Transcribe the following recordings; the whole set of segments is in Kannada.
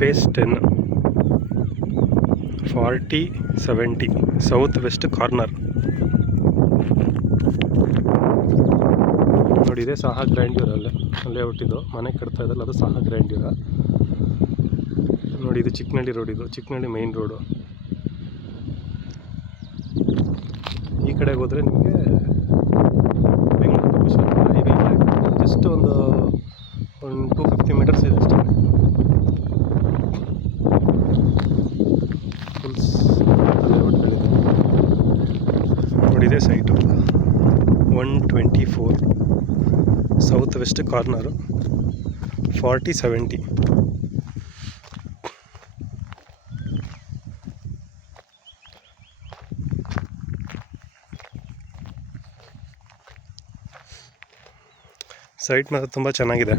Face 10 4070 south west corner. ನೋಡಿ, ಇದೆ ಸಾಹ ಗ್ರ್ಯಾಂಡ್ಯೂರ್. ಅಲ್ಲೇ ಹುಟ್ಟಿದ್ದು ಮನೆ ಕಟ್ತಾ ಇದ್ದಲ್ಲ, ಅದು ಸಾಹ ಗ್ರ್ಯಾಂಡ್ಯೂರ. ನೋಡಿ, ಇದು ಚಿಕ್ಕನಹಳ್ಳಿ ರೋಡ್, ಇದು ಚಿಕ್ಕನಹಳ್ಳಿ ಮೇನ್ ರೋಡು. ಈ ಕಡೆಗೆ ಹೋದರೆ ನಿಮಗೆ ಬೆಂಗಳೂರು ಹೈವೇ ಇಲ್ಲ, ಜಸ್ಟ್ ಒಂದು 250 ಮೀಟರ್ಸ್ ಇದೆ ಅಷ್ಟೇ. ಫುಲ್ಸ್ ಲೇಔಟ್ಗಳಿದೆ. ನೋಡಿದೆ site 124 south west corner 4070. Site ಮಾತ್ರ ತುಂಬ ಚೆನ್ನಾಗಿದೆ.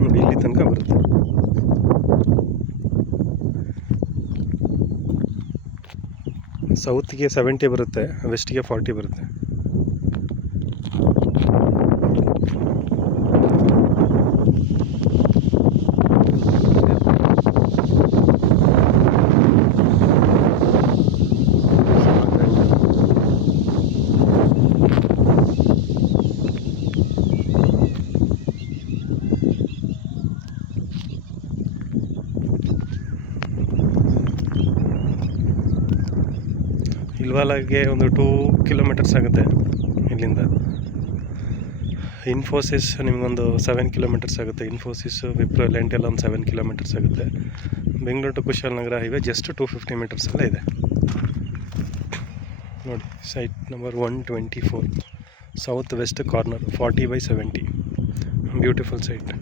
ನೋಡಿ, ಇಲ್ಲಿ ತನಕ ಬರುತ್ತೆ. ಸೌತ್ಗೆ 70 ಬರುತ್ತೆ, ವೆಸ್ಟ್ಗೆ 40 ಬರುತ್ತೆ. ಇಲ್ವಾಲಾಗೆ ಒಂದು 2 ಕಿಲೋಮೀಟರ್ಸ್ ಆಗುತ್ತೆ ಇಲ್ಲಿಂದ. ಇನ್ಫೋಸಿಸ್ ನಿಮಗೊಂದು 7 ಕಿಲೋಮೀಟರ್ಸ್ ಆಗುತ್ತೆ. ಇನ್ಫೋಸಿಸ್, ವಿಪ್ರೋ, ಎಲ್&ಟಿ ಎಲ್ಲ ಒಂದು 7 ಕಿಲೋಮೀಟರ್ಸ್ ಆಗುತ್ತೆ. Bengaluru to Kushalanagar highway just 250 metres ಎಲ್ಲ ಇದೆ. ನೋಡಿ, site number 124 south west corner 40/70. Beautiful site.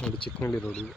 ನೋಡಿ, ಚಿಕ್ಕನಹಳ್ಳಿ ರೋಡ್ ಇದು.